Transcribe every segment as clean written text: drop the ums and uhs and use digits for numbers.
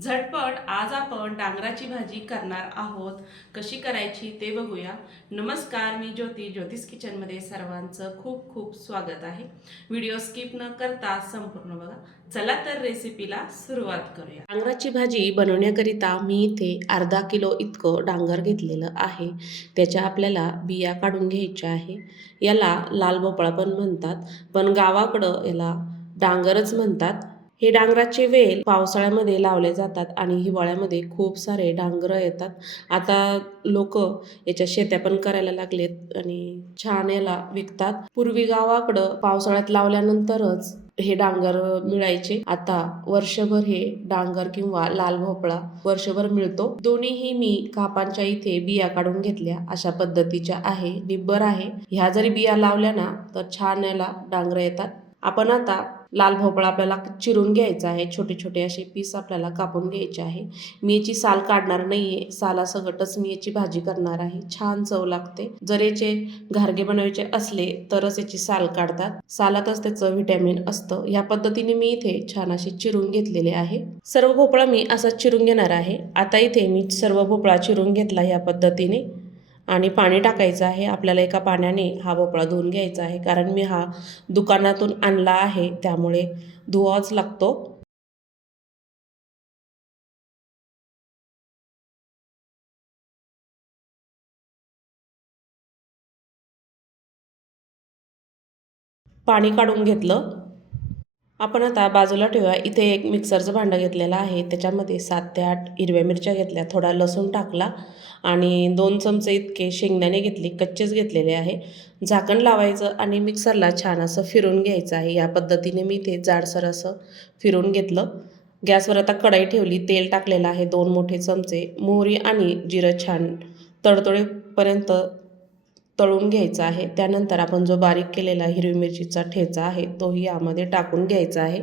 झटपट आज आपण डांगराची भाजी करणार आहोत. कशी करायची ते बघूया. नमस्कार, मी ज्योतिष किचनमध्ये सर्वांचं खूप खूप स्वागत आहे. व्हिडिओ स्किप न करता संपूर्ण बघा. चला तर रेसिपीला सुरुवात करूया. डांगराची भाजी बनवण्याकरिता मी इथे अर्धा किलो इतकं डांगर घेतलेलं आहे. त्याच्या आपल्याला बिया काढून घ्यायच्या आहे. याला लाल भोपळा पण म्हणतात, पण गावाकडं याला डांगरच म्हणतात. हे डांगराचे वेल पावसाळ्यामध्ये लावले जातात आणि हिवाळ्यामध्ये खूप सारे डांगर येतात. आता लोक याच्या शेत्या पण करायला लागलेत आणि छान याला विकतात. पूर्वी गावाकडं पावसाळ्यात लावल्यानंतरच हे डांगर मिळायचे. आता वर्षभर हे डांगर किंवा लाल भोपळा वर्षभर मिळतो. दोन्हीही मी कापांच्या इथे बिया काढून घेतल्या. अशा पद्धतीच्या आहे, निब्बर आहे. ह्या जरी बिया लावल्या ना तर छान याला डांगर येतात. आपण आता लाल भोपळा आपल्याला चिरून घ्यायचा आहे. छोटे छोटे असे पीस आपल्याला कापून घ्यायचे आहे. मी याची साल काढणार नाहीये, सालासकटच मी याची भाजी करणार आहे. छान चव लागते. जर याचे घारगे बनवायचे असले तरच याची साल काढतात. सालातच त्याचं व्हिटॅमिन असतं. या पद्धतीने मी इथे छान असे चिरून घेतलेले आहे. सर्व भोपळा मी असाच चिरून घेणार आहे. आता इथे मी सर्व भोपळा चिरून घेतला या पद्धतीने आणि पाणी टाकायचं आहे. आपल्याला एका पाण्याने हा भोपळा धुवून घ्यायचा आहे, कारण मी हा दुकानातून आणला आहे, त्यामुळे धुवावाच लागतो. पाणी काढून घेतलं. आपण आता बाजूला ठेवूया. इथे एक मिक्सरचं भांडं घेतलेलं आहे. त्याच्यामध्ये 7 ते 8 हिरव्या मिरच्या घेतल्या, थोडा लसूण टाकला आणि 2 चमचे इतके शेंगदाणे घेतले, कच्चेच घेतलेले आहे. झाकण लावायचं आणि मिक्सरला छान असं फिरून घ्यायचं आहे. या पद्धतीने मी ते जाडसर असं फिरून घेतलं. गॅसवर आता कढई ठेवली, तेल टाकलेलं आहे 2 मोठे चमचे. मोहरी आणि जिरं छान तडतडेपर्यंत तळून घ्यायचा आहे. त्यानंतर आपण जो बारीक केलेला हिरवी मिरचीचा ठेचा आहे तोही यामध्ये टाकून घ्यायचा आहे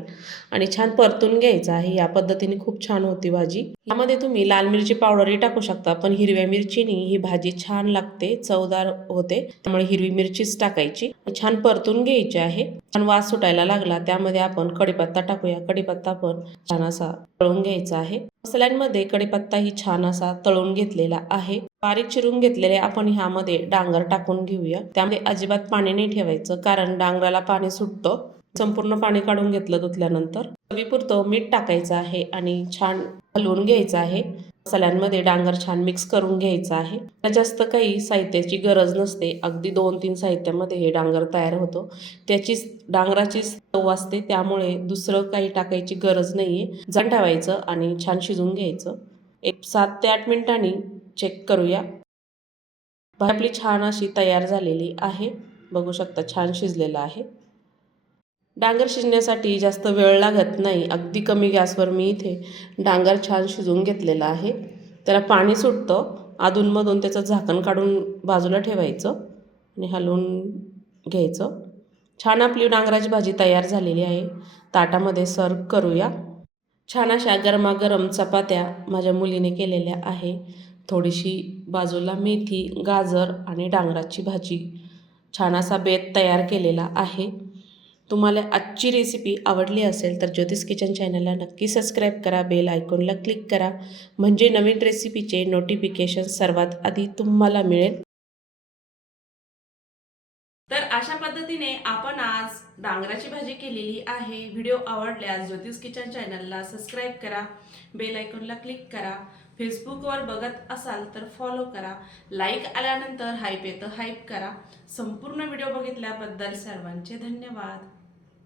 आणि छान परतून घ्यायचा आहे. या पद्धतीने खूप छान होती भाजी. यामध्ये तुम्ही लाल मिरची पावडरही टाकू शकता, पण हिरव्या मिरचीने ही भाजी छान लागते, चवदार होते. त्यामुळे हिरवी मिरचीच टाकायची. छान परतून घ्यायची आहे. छान वास सुटायला लागला, त्यामध्ये आपण कढीपत्ता टाकूया. कढीपत्ता पण छान असा तळून घ्यायचा आहे. मसाल्यांमध्ये कढीपत्ताही छान असा तळून घेतलेला आहे. बारीक चिरून घेतलेले आपण ह्यामध्ये डांगर टाकून घेऊया. त्यामध्ये अजिबात पाणी नाही ठेवायचं, कारण डांगराला पाणी सुटतं. संपूर्ण पाणी काढून घेतलं धुतल्यानंतर. चवीपुरतं मीठ टाकायचं आहे आणि छान हलवून घ्यायचं आहे. मसाल्यांमध्ये डांगर छान मिक्स करून घ्यायचं आहे. जास्त काही साहित्याची गरज नसते. अगदी 2-3 साहित्यामध्ये हे डांगर तयार होतो. त्याचीच डांगराचीच चव असते, त्यामुळे दुसरं काही टाकायची गरज नाहीये. झाकण ठेवायचं आणि छान शिजून घ्यायचं. एक 7 ते 8 मिनिटांनी चेक करूया. भाजी आपली छान अशी तयार झालेली आहे. बघू शकता छान शिजलेलं आहे. डांगर शिजण्यासाठी जास्त वेळ लागत नाही. अगदी कमी गॅसवर मी इथे डांगर छान शिजवून घेतलेला आहे. त्याला पाणी सुटतं. अधूनमधून त्याचं झाकण काढून बाजूला ठेवायचं आणि हलवून घ्यायचं. छान आपली डांगराची भाजी तयार झालेली आहे. ताटामध्ये सर्व करूया. छान अशा गरमागरम चपात्या माझ्या मुलीने केलेल्या आहे. थोडीशी बाजूला मेथी, गाजर आणि डांगराची भाजी, छान असा बेत तयार केलेला आहे. तुम्हाला आजची रेसिपी आवडली असेल तर ज्योतिष किचन चॅनलला नक्की सबस्क्राईब करा. बेल आयकॉनला क्लिक करा, म्हणजे नवीन रेसिपीचे नोटिफिकेशन सर्वात आधी तुम्हाला मिळेल. तर अशा पद्धतीने आपण आज डांगराची भाजी केलेली आहे. व्हिडिओ आवडल्यास ज्योतिष किचन चॅनलला सबस्क्राईब करा, बेल आयकॉनला क्लिक करा. फेसबुकवर बघत असाल तर फॉलो करा. लाईक आल्यानंतर हाईप येतं, हाईप करा. संपूर्ण व्हिडिओ बघितल्याबद्दल सर्वांचे धन्यवाद.